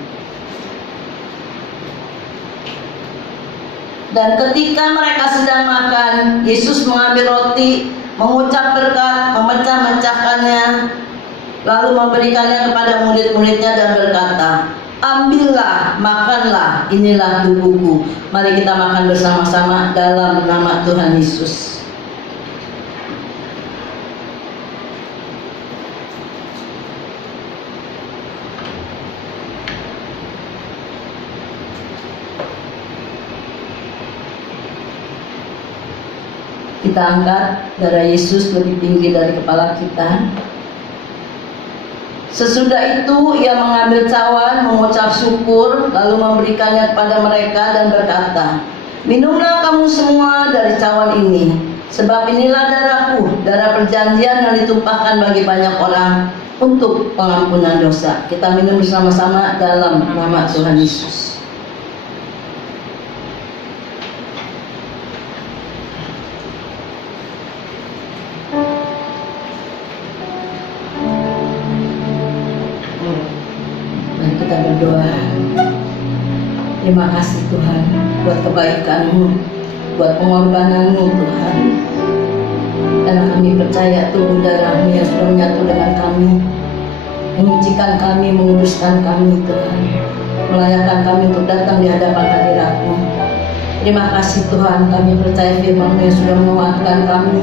Dan ketika mereka sedang makan, Yesus mengambil roti, mengucap berkat, memecah-mecahkannya, lalu memberikannya kepada murid-muridnya dan berkata, ambillah, makanlah, inilah tubuhku. Mari kita makan bersama-sama dalam nama Tuhan Yesus. Kita angkat darah Yesus lebih tinggi dari kepala kita. Sesudah itu ia mengambil cawan, mengucap syukur, lalu memberikannya kepada mereka dan berkata, minumlah kamu semua dari cawan ini, sebab inilah darahku, darah perjanjian yang ditumpahkan bagi banyak orang untuk pengampunan dosa. Kita minum bersama-sama dalam nama Tuhan Yesus. kita berdoa. Terima kasih Tuhan buat kebaikan-Mu, buat pengorbanan-Mu Tuhan. Karena kami percaya tubuh darah-Mu yang sudah menyatu dengan kami, menyucikan kami, menguduskan kami Tuhan, melayakkan kami untuk datang di hadapan hadirat-Mu. Terima kasih Tuhan, kami percaya firman-Mu yang sudah menguatkan kami,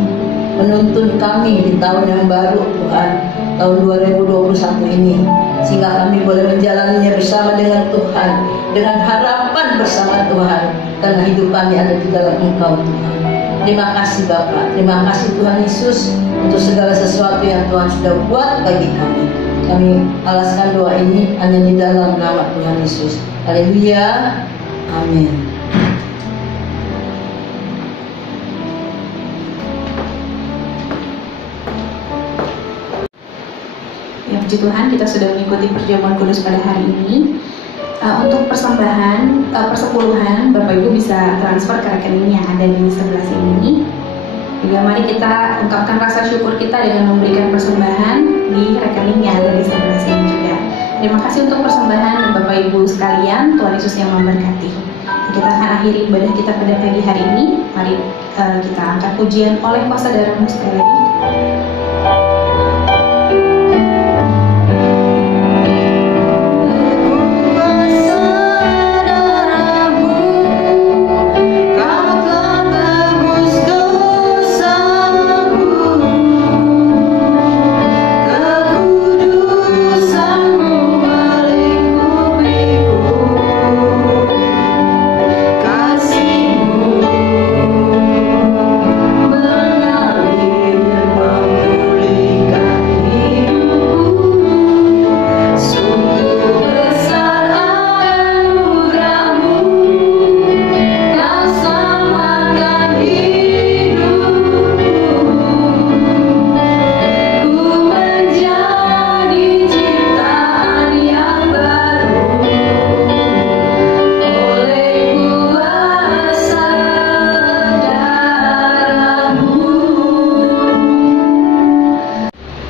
menuntun kami di tahun yang baru Tuhan, tahun 2021 ini, sehingga kami boleh menjalaninya bersama dengan Tuhan, dengan harapan bersama Tuhan, karena hidup kami ada di dalam Engkau Tuhan. Terima kasih Bapa, terima kasih Tuhan Yesus untuk segala sesuatu yang Tuhan sudah buat bagi kami. Kami alaskan doa ini hanya di dalam nama Tuhan Yesus. Haleluya, amin. Ya, puji Tuhan, kita sudah mengikuti perjamuan kudus pada hari ini. Untuk persembahan, persepuluhan, Bapak Ibu bisa transfer ke rekening yang ada di sebelah sini. Juga mari kita ungkapkan rasa syukur kita dengan memberikan persembahan di rekening yang ada di sebelah sini juga. Terima kasih untuk persembahan Bapak Ibu sekalian. Tuhan Yesus yang memberkati. Kita akan akhiri ibadah kita pada pagi hari ini. Mari kita angkat pujian oleh kuasa darah-Mu sekali lagi.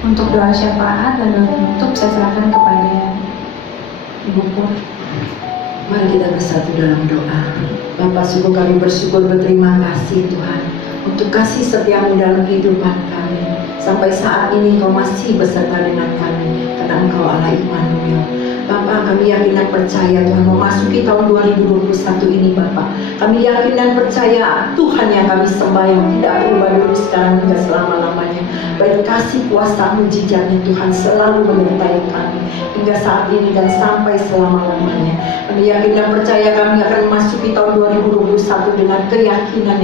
Untuk doa syafaat dan doa penutup saya serahkan kepada Ibu Pur. Mari kita bersatu dalam doa. Bapa, sungguh kami bersyukur, berterima kasih Tuhan untuk kasih setia-Mu dalam kehidupan kami. Sampai saat ini Kau masih beserta dengan kami, karena Engkau Allah Immanuel. Bapa, kami yakin dan percaya Tuhan memasuki tahun 2021 ini Bapa. Kami yakin dan percaya Tuhan yang kami sembah yang tidak berubah dulu sekarang hingga selama-lamanya. Baik kasih kuasa mujizatnya Tuhan selalu menyertai kami hingga saat ini dan sampai selama-lamanya. Kami yakin dan percaya kami akan memasuki tahun 2021 dengan keyakinan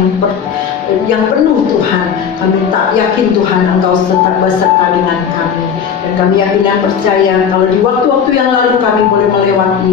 yang penuh Tuhan. Kami tak yakin Tuhan Engkau beserta dengan kami. Dan kami yakin dan percaya kalau di waktu-waktu yang lalu kami boleh melewati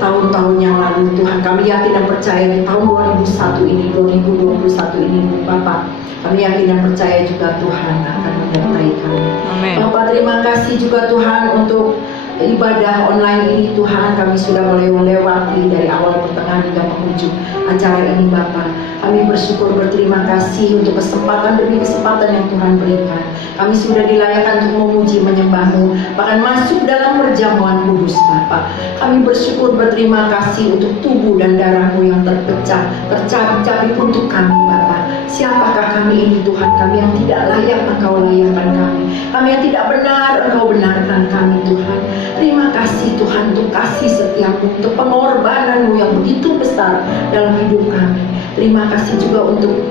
tahun-tahun yang lalu Tuhan, kami yakin dan percaya di tahun 2021 ini Bapak, kami yakin dan percaya juga Tuhan akan menyertai kami. Amin. Bapak, terima kasih juga Tuhan untuk ibadah online ini Tuhan. Kami sudah mulai melewati dari awal pertengahan hingga penghujung acara ini Bapak. Kami bersyukur, berterima kasih untuk kesempatan demi kesempatan yang Tuhan berikan. Kami sudah dilayakkan untuk memuji, menyembah-Mu, bahkan masuk dalam perjamuan kudus Bapak. Kami bersyukur, berterima kasih untuk tubuh dan darah-Mu yang terpecah, tercabik-cabik untuk kami Bapak. Siapakah kami ini Tuhan? Kami yang tidak layak Engkau layakkan kami. Kami yang tidak benar Engkau benarkan kami Tuhan. Terima kasih Tuhan untuk kasih setiap-Mu, untuk pengorbanan-Mu yang begitu besar dalam hidup kami. Terima kasih juga untuk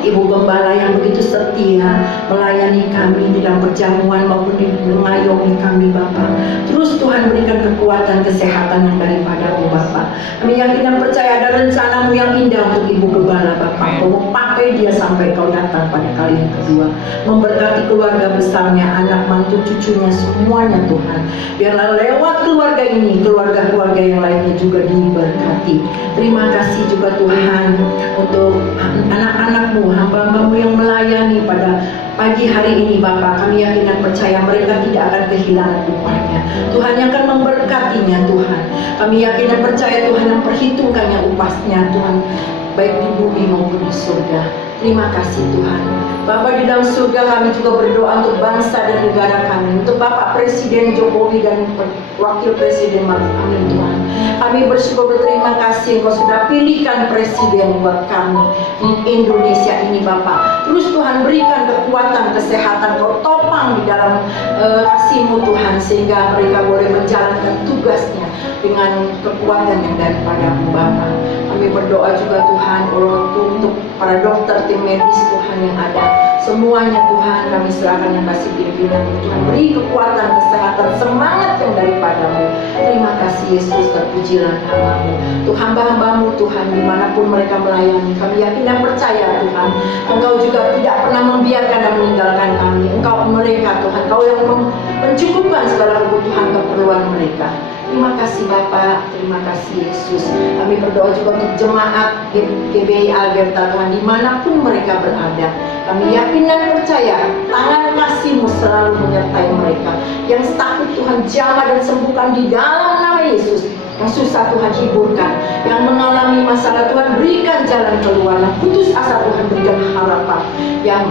Ibu Gembala yang begitu setia melayani kami di dalam perjamuan maupun mengayomi kami Bapak. Terus Tuhan berikan kekuatan, kesehatan yang daripada-Mu Bapak. Kami yakin dan percaya ada rencana-Mu yang indah untuk Ibu Gembala Bapak. Kau mau pakai dia sampai Kau datang pada kali yang kedua. Memberkati keluarga besarnya, anak mantu cucunya semuanya Tuhan. Biarlah lewat keluarga ini, keluarga-keluarga yang lainnya juga diberkati. Terima kasih juga Tuhan untuk anak-anak-Mu, hamba-Hamba-Mu yang melayani pada pagi hari ini Bapak. Kami yakin dan percaya mereka tidak akan kehilangan upahnya. Tuhan yang akan memberkatinya Tuhan. Kami yakin dan percaya Tuhan yang perhitungkannya upahnya Tuhan, baik di bumi maupun di surga. Terima kasih Tuhan. Bapa di dalam surga, kami juga berdoa untuk bangsa dan negara kami, untuk Bapak Presiden Jokowi dan Wakil Presiden Maruf Amin Tuhan. Kami bersyukur berterima kasih Engkau sudah pilihkan presiden buat kami di Indonesia ini Bapak. Terus Tuhan berikan kekuatan, kesehatan, Kau topang di dalam kasih-Mu Tuhan, sehingga mereka boleh menjalankan tugasnya dengan kekuatan yang daripada-Mu Bapak. Kami berdoa juga Tuhan untuk para dokter, tim medis Tuhan yang ada. Semuanya Tuhan kami serahkan yang kasih pimpinan Tuhan. Beri kekuatan, kesehatan, semangat yang daripada-Mu. Terima kasih Yesus, terpujilah nama-Mu. Untuk hamba-hamba-Mu Tuhan, dimanapun mereka melayani, kami yakin dan percaya Tuhan, Engkau juga tidak pernah membiarkan dan meninggalkan kami. Engkau mereka Tuhan, Engkau yang mencukupkan segala kebutuhan keperluan mereka. Terima kasih Bapak, terima kasih Yesus. Kami berdoa juga untuk jemaat GBI Alberta Tuhan, dimanapun mereka berada. Kami yakin dan percaya tangan kasih-Mu selalu menyertai mereka. Yang sakit Tuhan jamah dan sembuhkan di dalam nama Yesus. Yang susah Tuhan hiburkan, yang mengalami masalah Tuhan berikan jalan keluar, yang putus asa Tuhan berikan harapan, yang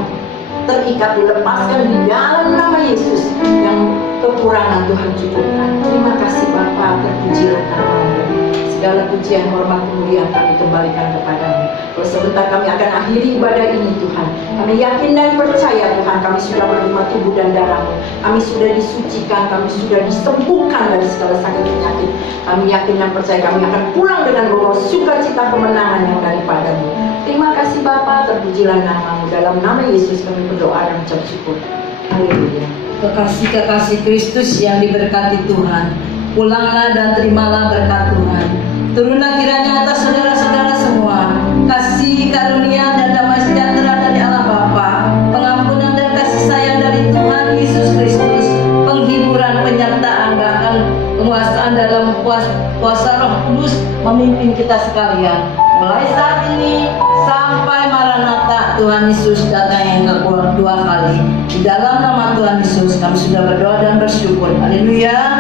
terikat dilepaskan di dalam nama Yesus, yang kekurangan Tuhan cukupkan. Terima kasih Bapa, terpujilah nama-Mu. Segala pujian, hormat, kemuliaan kami kembalikan kepada-Mu. Kalau sebentar kami akan akhiri ibadah ini Tuhan, kami yakin dan percaya Tuhan, kami sudah menerima tubuh dan darah-Mu. Kami sudah disucikan, kami sudah disembuhkan dari segala sakit penyakit. Kami yakin dan percaya kami akan pulang dengan membawa sukacita kemenangan yang daripada-Mu. Terima kasih Bapa, terpujilah nama-Mu. Dalam nama Yesus kami berdoa dan ucap syukur. Haleluya. Kekasih-kekasih Kristus yang diberkati Tuhan, pulanglah dan terimalah berkat Tuhan. Turunlah kiranya atas saudara-saudara semua kasih karunia dan damai sejahtera dari Allah Bapa, pengampunan dan kasih sayang dari Tuhan Yesus Kristus, penghiburan, penyertaan, bahkan penguasaan dalam kuasa Roh Kudus memimpin kita sekalian. Mulai saat ini sampai Maranatha, Tuhan Yesus datang yang kedua kali. Di dalam nama Tuhan Yesus kami sudah berdoa dan bersyukur. Haleluya.